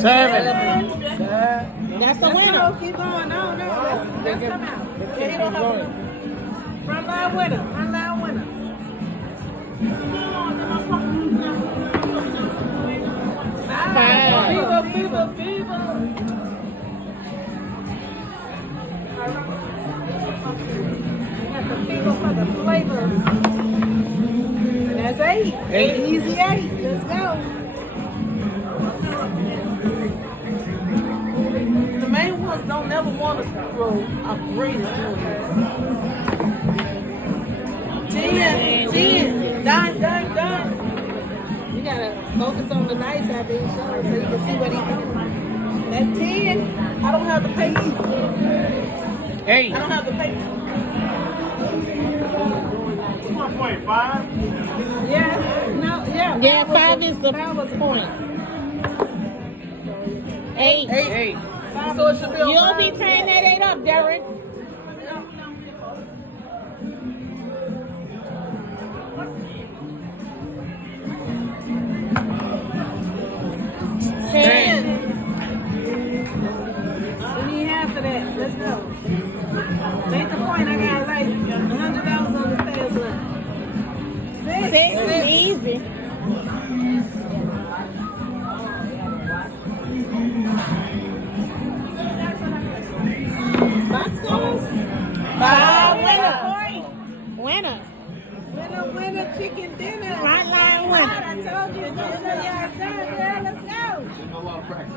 Seven. That's the winner. Keep going. No. Let's come out. Front line winner. Five. Fever. The fever for the flavor. And that's 8. Easy 8. Let's go. The main ones don't never want to throw a green. 10. Done. You gotta focus on the nice out there, so you can see what he's doing. That's 10. I don't have to pay either. 8. I don't have to pay. 1.5. Yeah, 5 is the point. 8. 8. So it should be on You'll be turning that 8 up, Derek. 10. We need half of that. Let's go. Make the point. I got like $100 on the stairs left. 6 is easy. Box scores. 5 winner. Winner, chicken dinner. Frontline I winner. told you, y'all done, girl. Let's go. A lot of practice.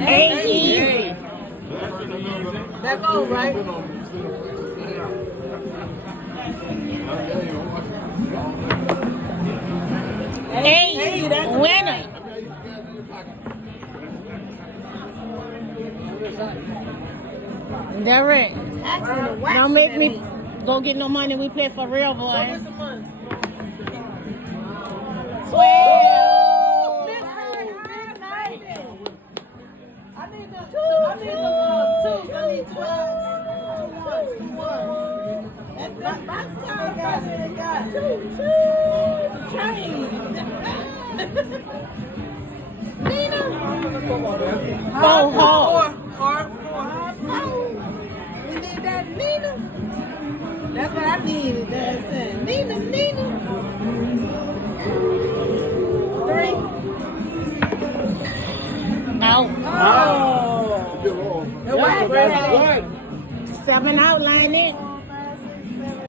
8 easy. That goes, right? Eight winner. Derek, don't make me go get no money. We play for real, boy. 12. I need the 12. That's not my score, guys. Nina. 4. We need that Nina. That's what I needed. That's it. Nina. 3. No. Oh. It was 7 outline it.